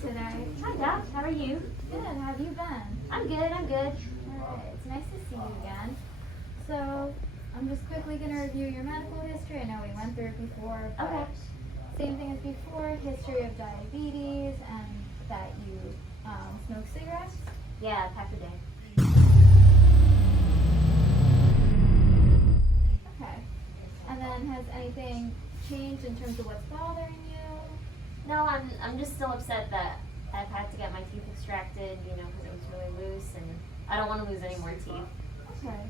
today? Hi, Doc. How are you? Good. How have you been? I'm good. Alright, it's nice to see you again. So, I'm just quickly going to review your medical history. I know we went through it before, but Okay. same thing as before, history of diabetes and that you smoke cigarettes. Yeah, pack a day. Okay. And then has anything changed in terms of what's bothering you? No, I'm just still upset that I've had to get my teeth extracted, because it was really loose, and I don't want to lose any more teeth. Okay.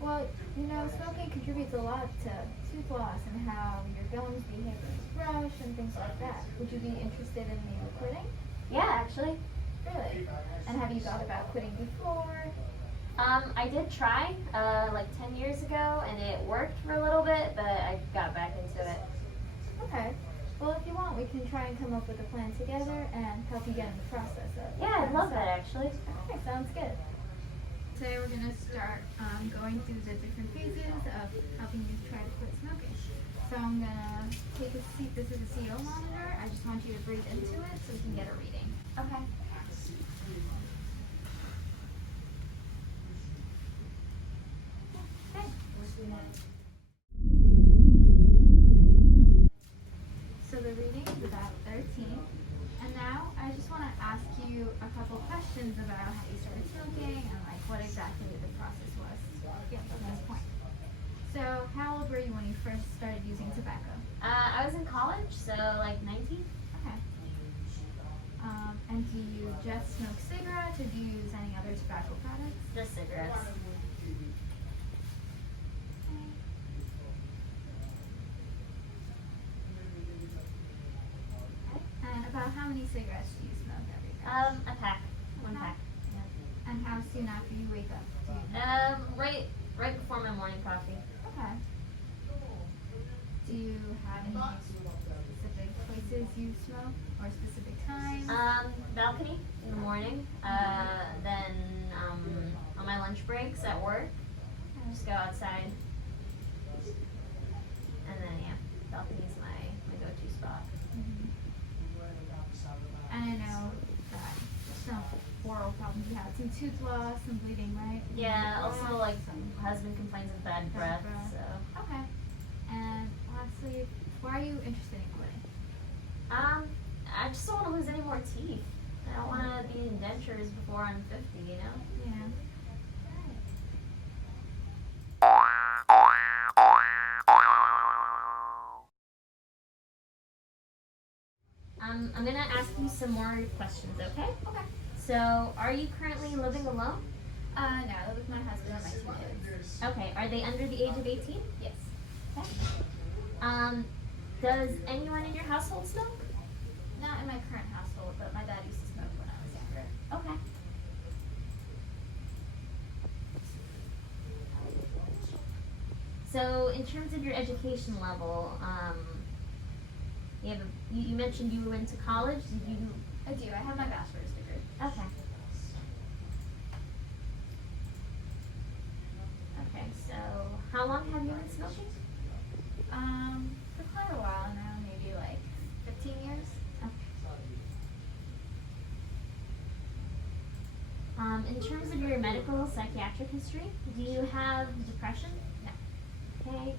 Well, smoking contributes a lot to tooth loss and how your gums behave when you brush and things like that. Would you be interested in maybe quitting? Yeah, actually. Really? And have you thought about quitting before? I did try, like 10 years ago, and it worked for a little bit, but I got back into it. Okay. Well, if you want, we can try and come up with a plan together and help you get in the process of it. Yeah, I'd love that, actually. Okay, sounds good. Today we're going to start going through the different phases of helping you try to quit smoking. So I'm going to take a seat. This is a CO monitor. I just want you to breathe into it so we can get a reading. Okay. So the reading is about 13. And now I just want to ask you a couple questions about how you started smoking and like what exactly the process was to get to this point. So how old were you when you first started using tobacco? I was in college, so like 19. Okay. And do you just smoke cigarettes or do you use any other tobacco products? Just cigarettes. And about how many cigarettes do you smoke every day? A pack. One pack. And how soon after you wake up do you? Right before my morning coffee. Okay. Do you have any specific places you smoke or specific times? Balcony in the morning. Then on my lunch breaks at work, just go outside. And then balcony's my go-to spot. Mm-hmm. And I know that some oral problems you had, some tooth loss, some bleeding, right? Yeah, also like my husband complains of bad breath, so. Okay. And lastly, why are you interested in quitting? I just don't want to lose any more teeth. I don't want to be in dentures before I'm 50, Yeah. I'm gonna ask you some more questions, okay? Okay. So, are you currently living alone? No, I live with my husband and my 2 kids. Okay, are they under the age of 18? Yes. Okay. Does anyone in your household smoke? Not in my current household, but my dad used to smoke when I was younger. Okay. So, in terms of your education level, you mentioned you went to college. Did you? I do. I have my bachelor's degree. Okay. Okay. So, how long have you been smoking? For quite a while now, maybe like 15 years. In terms of your medical psychiatric history, do you have depression? No. Okay.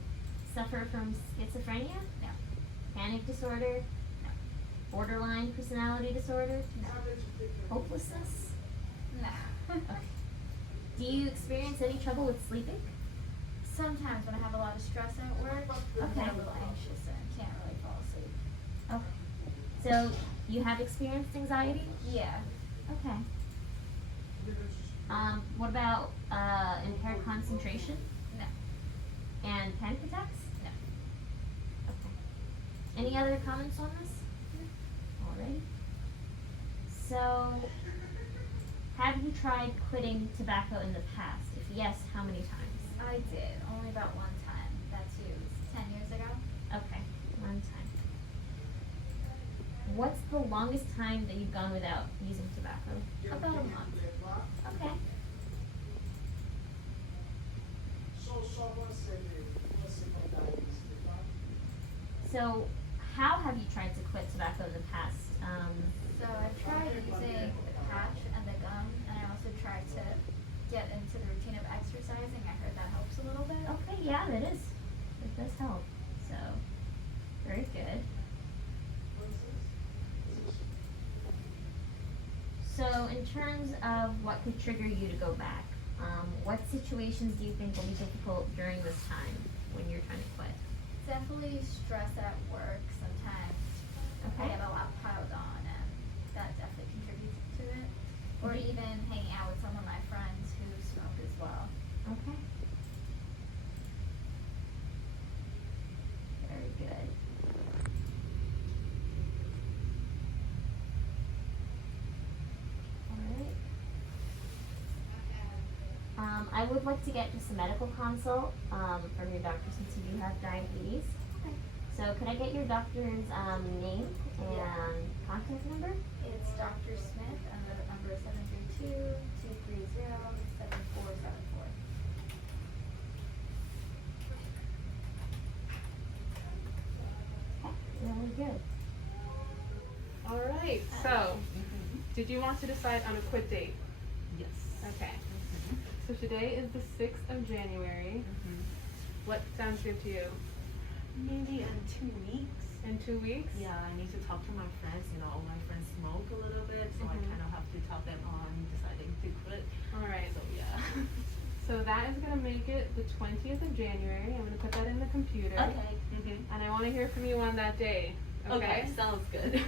Suffer from schizophrenia? No. Panic disorder? No. Borderline personality disorder? No. Hopelessness? No. Okay. Do you experience any trouble with sleeping? Sometimes when I have a lot of stress at work, I Okay. get a little anxious and can't really fall asleep. Okay. So, you have experienced anxiety? Yeah. Okay. What about impaired concentration? No. And panic attacks? No. Okay. Any other comments on this? Alrighty. So, have you tried quitting tobacco in the past? If yes, how many times? I did. Only about one time. That too was 10 years ago. Okay, one time. What's the longest time that you've gone without using tobacco? About a month. Okay. So, how have you tried to quit tobacco in the past? So I've tried exercising. I heard that helps a little bit. Okay, yeah, that is. It does help. So, very good. So, in terms of what could trigger you to go back, what situations do you think will be difficult during this time when you're trying to quit? Definitely stress at work. Sometimes I Okay. get a lot piled on, and that definitely contributes to it. Or even hanging out with some of my friends who smoke as well. Okay. Very good. Alright. I would like to get just a medical consult from your doctor since you do have diabetes. Okay. So could I get your doctor's name and contact number? It's Dr. Smith, and the number is 732-230-7474. Okay, really good. All right, so did you want to decide on a quit date? Yes. Okay. So today is the 6th of January. What sounds good to you? Maybe in 2 weeks. In 2 weeks? Yeah, I need to talk to my friends. You know, all my friends smoke a little bit, so I Mhm. kind of have to talk them on deciding to quit. All right. So yeah. So that is going to make it the 20th of January. I'm going to put that in the computer. Okay. And I want to hear from you on that day. Okay? Sounds good.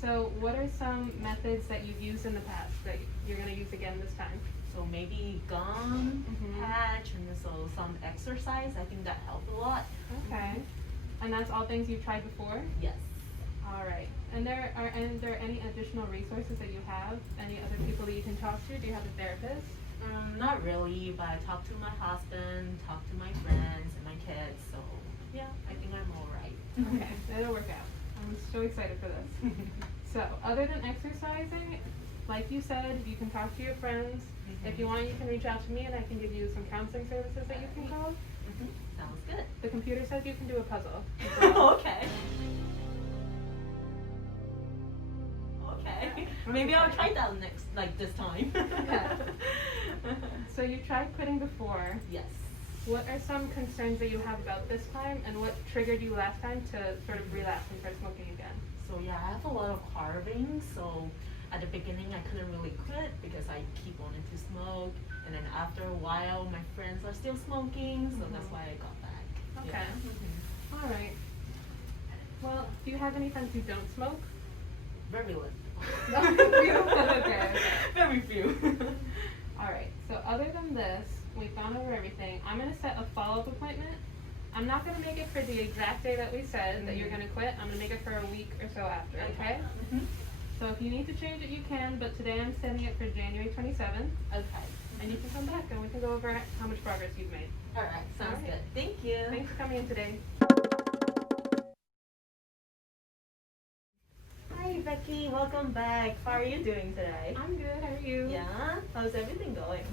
So what are some methods that you've used in the past that you're going to use again this time? So maybe gum, Mhm. patch, and so some exercise. I think that helped a lot. Okay. And that's all things you've tried before? Yes. All right. And there any additional resources that you have? Any other people that you can talk to? Do you have a therapist? Not really, but I talk to my husband, talk to my friends and my kids. So yeah, I think I'm all right. Okay, it'll work out. I'm so excited for this. So, other than exercising, like you said, you can talk to your friends. If you want, you can reach out to me and I can give you some counseling services that you can call. Sounds good. The computer says you can do a puzzle. Okay. Okay. Maybe I'll try that this time. Yeah. So you tried quitting before. Yes. What are some concerns that you have about this time and what triggered you last time to sort of relapse and start smoking again? So yeah, I have a lot of carvings. So at the beginning, I couldn't really quit because I keep wanting to smoke. And then after a while, my friends are still smoking, so that's why I got back. Okay. Yeah. All right. Well, do you have any friends who don't smoke? Very little. Okay. Very few. All right. So other than this, we've gone over everything. I'm gonna set a follow-up appointment. I'm not gonna make it for the exact day that we said that you're gonna quit. I'm gonna make it for a week or so after. Okay? So if you need to change it, you can. But today I'm setting it for January 27th, Okay. and you can come back and we can go over how much progress you've made. All right. Sounds All right. good. Thank you. Thanks for coming in today. Hi, Becky. Welcome back. How are you doing today? I'm good. How are you? Yeah. How's everything going?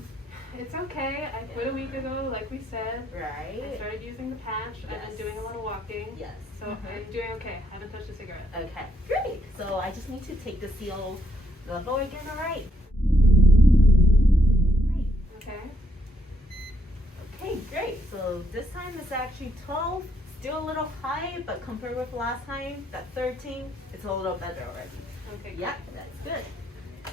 It's okay. I quit a week ago, like we said. I Right. started using the patch. I've Yes. been doing a lot of walking. Yes. So I'm doing okay. I haven't touched a cigarette. Okay. Great. So I just need to take the seal level again. All right. Great. Okay. Okay, great. So this time it's actually 12, still a little high, but compared with last time, that 13, it's a little better already. Okay. Yeah, that's good.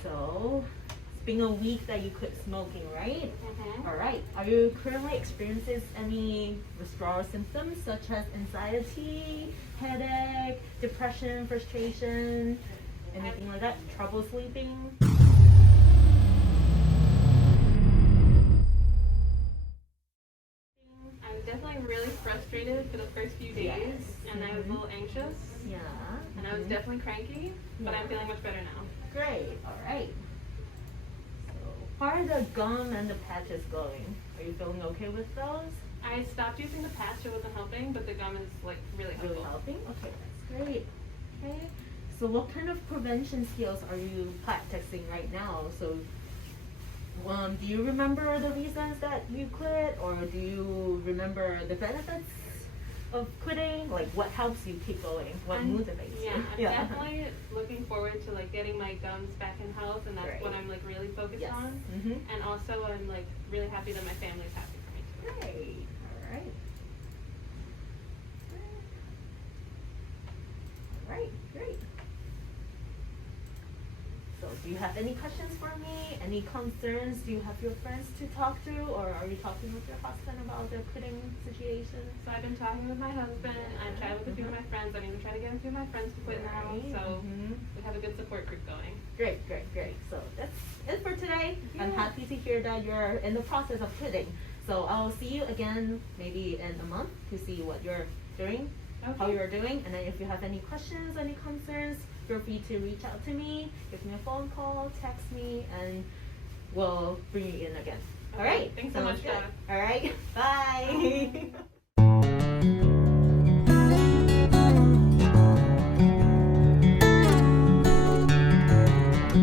So it's been a week that you quit smoking, right? Mm-hmm. All right. Are you currently experiencing any withdrawal symptoms such as anxiety, headache, depression, frustration, anything like that? Trouble sleeping? I was definitely really frustrated for the first few days, Yes. and I was a little anxious, Yeah. and I was definitely cranky, but I'm feeling much better now. Great. All right. So, how are the gum and the patches going? Are you feeling okay with those? I stopped using the patch; it wasn't helping, but the gum is like really helpful. Really helping? Okay, that's great. Okay. So, what kind of prevention skills are you practicing right now? So, do you remember the reasons that you quit, or do you remember the benefits of quitting? Like, what helps you keep going? What motivates you? Yeah, I'm definitely looking forward to like getting my gums back in health, and that's what Great. I'm like really focused Yes. on. Mhm. And also, I'm like really happy that my family's happy. Great. All right. All right, great. So do you have any questions for me? Any concerns? Do you have your friends to talk to, or are you talking with your husband about the quitting situation? So I've been talking with my husband, I've chatted with a few of my friends, I'm even trying to get a few of my friends to quit now, Right, so mhm. we have a good support group going. Great, great, great. So that's it for today. I'm Yeah. happy to hear that you're in the process of quitting. So I'll see you again maybe in a month to see what you're doing, how Okay. you're doing. And then if you have any questions, any concerns, feel free to reach out to me, give me a phone call, text me, and we'll bring you in again. All Okay, right. thanks so sounds much, good.